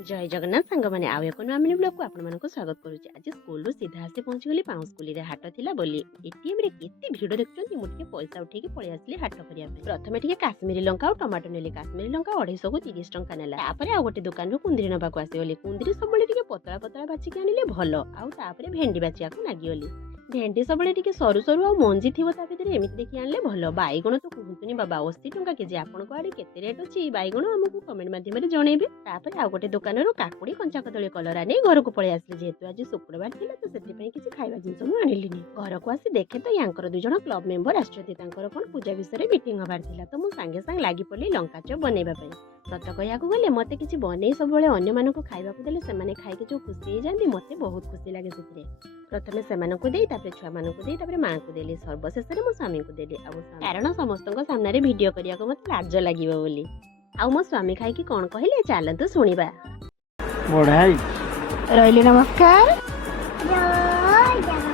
जय जगन्नाथ सांग मैंने आउ एक नुआ मिनी ब्लॉग को आपको स्वागत करुच्ची। आज स्कूल सीधा आसी पहुंची गली पाउसकुली रे हाट थिला बोली एटीएम रे केते भिड़ देखछन्ती मु टिके पैसा उठेकी पळै आसली हाट करिया पे। प्रथमे टिके काश्मीरी लंका और टमाटो नेली। काश्मीरी लंका 250 को 30 टंका नेला। तापरे आ गोटे दुकान रो कुंदरी नबा को आसी गली। कुंदरी सबले टिके पतला पतला बाची के आनिले भलो। आउ तापरे भेंडी बाचिया को लागी गली। भेंडी सबले टिके सरू सरू आ मंजी थिबो ता भितरे एमिति देखि आनले भलो। बाईगण तो कहतुनी बाबा 80 टंका केजी। आपन को आडे केते रेट अछि बाईगण हमकु कमेंट माध्यम रे जणेबे। तापरे आ गोटे दुकान रो काकुडी कंचा कदळी कलरा नै घर को पळे आसले। जेतु आज शुक्रवार थिला तो सेति पई किछि खाइबा जिंस मु आनिलिनी। घर को आसी देखे तो यांकर दुई जण क्लब मेंबर आछथि। तांकर कोन पूजा विषय मीटिंग हबार थिला तो मु संगे संग लागि पड़ली लंका चप बनेबा पई। सत कहया को गले मते किछि बनै सब बेले अन्य मानको खाइबा को देले से माने खाइ के जो खुशी हो जांदी मते बहुत खुशी लागे सेतिरे। प्रथमे से मानको देई तापरे छुआ मानको देई तापरे मां को देली। सर्वशेष रे मो स्वामी को देली। आ कारण समस्तक सामने रे वीडियो करिया को मते लाज लागिबो बोली। आ मो स्वामी खाइ कि कोन कहिले चालंतु सुनिबा। बढ़ाई रहली नमस्कार। जय जगन्नाथ।